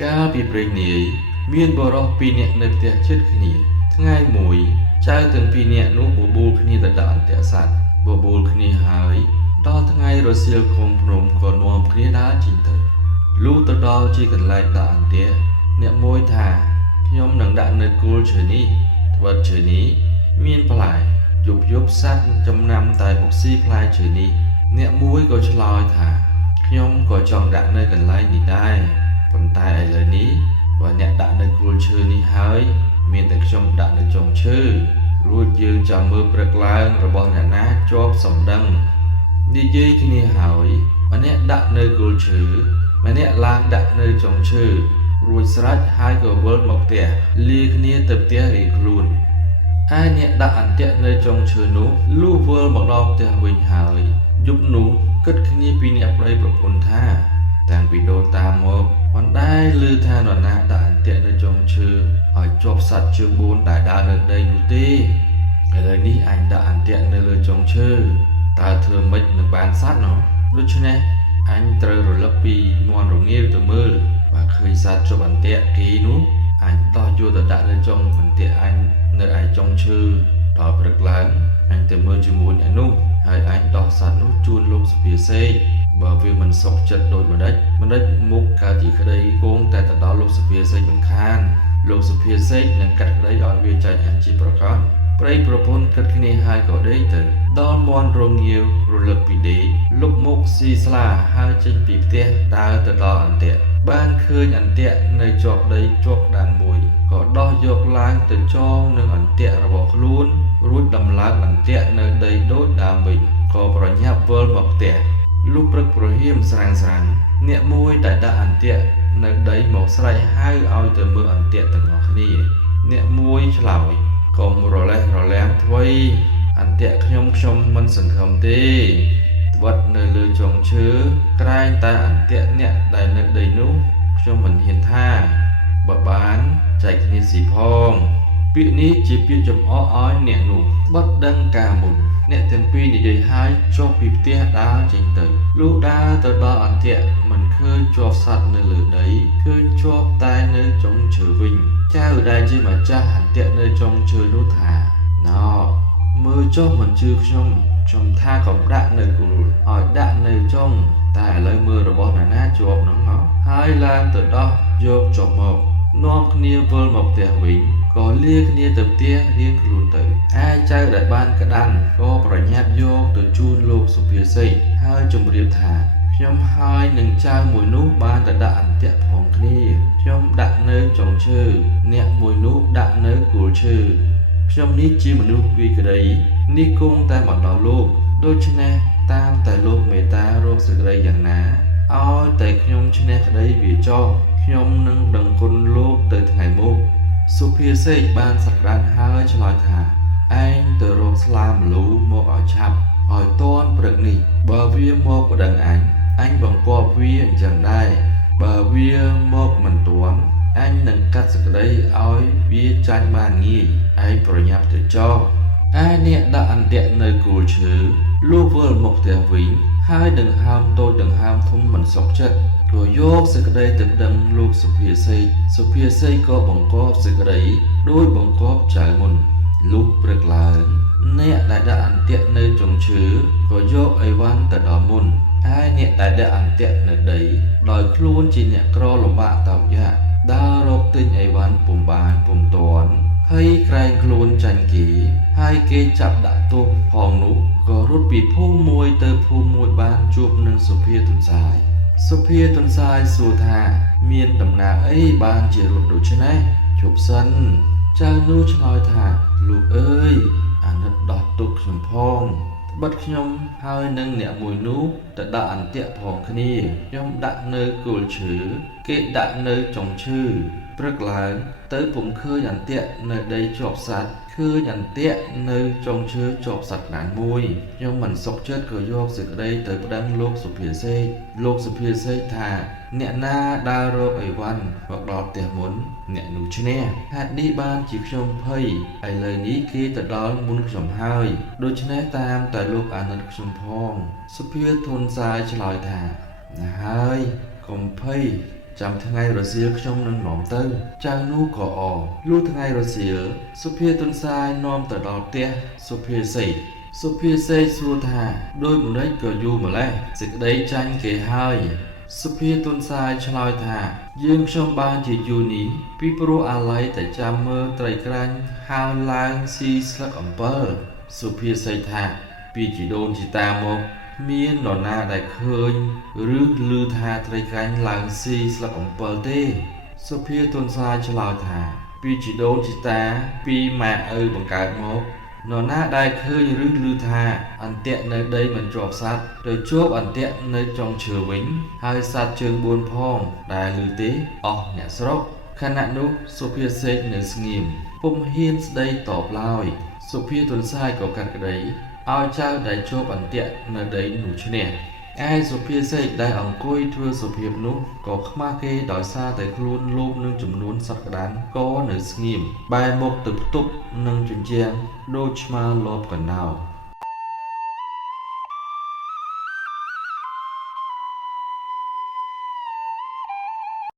កាលពីព្រេងនាយមានបរិសពីរនាក់នៅផ្ទះជិតគ្នាថ្ងៃមួយចៅទាំងពីរនាក់នោះបបួលគ្នាទៅដាក់អន្ទាក់សត្វបបួលគ្នាហើយដល់ថ្ងៃរសៀលខំភ្នំក៏នាំគ្នាដើរចេញទៅលុះទៅដល់ជាកន្លែងដាក់អន្ទាក់អ្នកមួយថាខ្ញុំនឹងដាក់នៅគល់ឈើនេះត្បិតឈើនេះមានផ្លែយប់សត្វចំណាំតែមកស៊ីផ្លែឈើនេះអ្នកមួយក៏ឆ្លើយថាខ្ញុំក៏ចង់ដាក់នៅកន្លែងនេះដែរប៉ុន្តែឥឡូវនេះបើអ្នកដាក់នៅគល់ឈើនេះហើយមានតែខ្ញុំដាក់នៅចុងឈើរួចយើងចាំមើលព្រឹកឡើងរបស់អ្នកណាជាប់សំដឹងនិយាយគ្នាហើយម្នាក់ដាក់នៅគល់ឈើម្នាក់ឡើងដាក់នៅចុងឈើរួចស្រេចហើយក៏វិលមកផ្ទះលាគ្នាទៅផ្ទះរៀងខ្លួនឯអ្នកដាក់អន្ទាក់នៅចុងឈើនោះលុះវិលមកដល់ផ្ទះវិញហើយយប់នោះគិតគ្នាពីអ្នកប្តីប្រពន្ធថាតាំងពីដូនតាមកមិនដែលឮថានរណាដាក់អន្ទាក់នៅចុងឈើឲ្យជាប់សត្វជើង4ដែលដើរនៅដីនោះទេឥឡូវនេះអញដាក់អន្ទាក់នៅលើចុងឈើតើធ្វើម៉េចនឹងបានសត្វណោះដូច្នេះអញត្រូវរលឹកពីមាន់រងាវទៅមើលបើឃើញសត្វជាប់អន្ទាក់គេនោះអញដោះយកទៅដាក់នៅចុងអន្ទាក់អញនៅឯចុងឈើដល់ព្រឹកឡើងអញទៅមើលជាមួយអ្នកនោះហើយអញដោះសត្វនោះជូនលោកសុភាសេកបើវាមិនសុខចិត្តដូចម្ដេចមុខកើតជាក្តីគង់តែទៅដល់លោកសុភាសេកមិនខានលោកសុភាសេកនឹងកាត់ក្តីឲ្យវាចាញ់អញជាប្រកាសប្តីប្រពន្ធគិតគ្នាហើយក៏ដេកទៅដល់មាន់រងាវរលឹកពីដេកលុបមុខស៊ីស្លាហើយចេញពីផ្ទះដើរទៅដល់អន្ទាក់បានឃើញអន្ទាក់នៅជាប់ដីជាប់ដានមួយក៏ដោះយកឡើងទៅចងនឹងអន្ទាក់របស់ខ្លួនរួចដំឡើងអន្ទាក់នៅដីដូចដើមវិញក៏ប្រញាប់វិលមកផ្ទះលុះព្រឹកព្រហៀមស្រាងអ្នកមួយដែលដាក់អន្ទាក់នៅដីមកស្រែកហៅឲ្យទៅមើលអន្ទាក់ទាំងអស់គ្នាអ្នកមួយឆ្លើយកុំរលេះរលាំងអ្វីអន្ទាក់ខ្ញុំមិនសង្ឃឹមទេត្បិតនៅលើចុងឈើក្រែងតែអន្ទាក់អ្នកដែលនៅដីនោះខ្ញុំមិនហ៊ានថាបើបានចែកគ្នាស៊ីផងពាក្យនេះជាពាក្យចំអកឲ្យអ្នកនោះបត់ដឹងការមុនអ្នកទាំងពីរនិយាយហើយចុះពីផ្ទះដើរចេញទៅលុះដើរទៅដល់អន្ទាក់មិនឃើញជាប់សត្វនៅលើដីឃើញជាប់តែនៅចុងឈើវិញចៅដែលជាម្ចាស់អន្ទាក់នៅចុងឈើនោះថាណោមើលចុះមិនជឿខ្ញុំថាកុំដាក់នៅគល់ឲ្យដាក់នៅចុងតែឥឡូវមើលរបស់អ្នកណាជាប់នឹងមកហើយឡើងទៅដោះយកចុះមកនាំគ្នាវិលមកផ្ទះវិញក៏លាគ្នាទៅផ្ទះរៀងខ្លួនទៅឯចៅដែលបានក្តាន់ក៏ប្រញាប់យកទៅជូនលោកសុភាសិកហើយជម្រាបថាខ្ញុំហើយនឹងចៅមួយនោះបានទៅដាក់អន្ទាក់ផងគ្នាខ្ញុំដាក់នៅចុងឈើអ្នកមួយនោះដាក់នៅគល់ឈើខ្ញុំនេះជាមនុស្សវិក្តីនេះគង់តែមកដល់លោកដូច្នេះតាមតែលោកមេត្តារកសេចក្តីយ៉ាងណាឲ្យតែខ្ញុំឈ្នះក្តីវាចោះខ្ញុំនឹងដឹងគុណលោកទៅថ្ងៃមុខសុភាសិកបានសក្តានហើយឆ្លើយថាឯងទៅរកស្លាមលូមកឲ្យឆាប់ឲ្យតាន់ព្រឹកនេះបើវាមកប្តឹងអញបង្គាប់វាអញ្ចឹងដែរបើវាមកមិនទាន់អញនឹងកាត់សេចក្តីឲ្យវាចាញ់បានងាយឯងប្រញាប់ទៅចោលឯអ្នកដាក់អន្ទាក់នៅគល់ឈើលុះវិលមកផ្ទះវិញហើយដង្ហើមតូចដង្ហើមធំមិនសុខចិត្តក៏យកសេចក្តីទៅដឹងលោកសុភាសិកក៏បង្គាប់សេចក្តីដោយបង្គាប់ចៅមុនលុះព្រឹកឡើងអ្នកដែលដាក់អន្ទាក់នៅចុងឈើក៏យកអីវ៉ាន់ទៅដល់មុនឯអ្នកដែលដាក់អន្ទាក់នៅដីដោយខ្លួនជាអ្នកក្រលំបាកតោកយ៉ាកដើររកទិញអីវ៉ាន់ពុំបានពុំទាន់ហើយក្រែងខ្លួនចាញ់គេហើយគេចាប់ដាក់ទោសផងនោះក៏រត់ពីភូមិមួយទៅភូមិមួយបានជួបនឹងសុភាទន្សាយសួរថាមានដំណើរអីបានជារត់ដូច្នេះជប់សិនចៅនោះឆ្លើយថាលោកអើយអាណិតដោះទុកខ្ញុំផងត្បិតខ្ញុំហើយនឹងអ្នកមួយនោះទៅដាក់អន្ទាក់ផងគ្នាខ្ញុំដាក់នៅគល់ឈើគេដាក់នៅចុងឈើព្រឹកឡើងទៅពុំឃើញអន្ទាក់នៅដីជាប់សត្វឃើញអន្ទាក់នៅចុងឈើជាប់សត្វណានមួយខ្ញុំមិនសុខចិត្តក៏យកសេចក្តីទៅប្តឹងលោកសុភាសិកថាអ្នកណាដើររកអីវ៉ាន់មកដល់ផ្ទះមុនអ្នកនោះឈ្នះហេតុនេះបានជាខ្ញុំភ័យឥឡូវនេះគេទៅដល់មុនខ្ញុំហើយដូច្នេះតាមតែលោកអាណិតខ្ញុំផងសុភាធនសាយឆ្លើយថាណាហើយកុំភ័យ ចាំថ្ងៃរសៀលខ្ញុំនឹងនាំទៅចៅនោះក៏អរលុះថ្ងៃរសៀលសុភាទុនសាយនាំទៅដល់ផ្ទះសុភាសេកសួរថាដូចម្ដេចក៏យូរម្ល៉េះសេចក្តីចាញ់គេហើយសុភាទុនសាយឆ្លើយថាយើងខ្ញុំបានជាយូរនេះពីព្រោះអាល័យតែចាំមើលត្រីក្រាញ់ហើរឡើងស៊ីស្លឹកអំពិលសុភាសេកថាពីជីដូនជីតាមកមាននរណាដែលឃើញឬឮថាត្រីក្រាញ់ឡើងស៊ីស្លឹកអំពិលទេសុភាទុនសាយឆ្លើយថាពីជីដូនជីតាពីម៉ាក់ឪបង្កើតមកនរណាដែលឃើញឬឮថាអន្ទាក់នៅដីមិនជាប់សត្វទៅជាប់អន្ទាក់នៅចុងឈើវិញហើយសត្វជើង4ផងដែលឮទេអស់អ្នកស្រុកខណៈនោះសុភាសេកនៅស្ងៀមពុំហ៊ានស្ដីតបឡើយសុភាទុនសាយក៏កាត់ក្តីឲ្យចៅដែលជាប់អន្ទាក់នៅដីនោះឈ្នះឯសុភាសេកដែលអង្គុយធ្វើសុភាពនោះក៏ខ្មាស់គេដោយសារតែខ្លួនលោភនឹងចំនួនសត្វក្តានក៏នៅស្ងៀមបែរមុខទៅផ្ទប់នឹងជញ្ជាំងដូចឆ្មាលបកណ្ដោ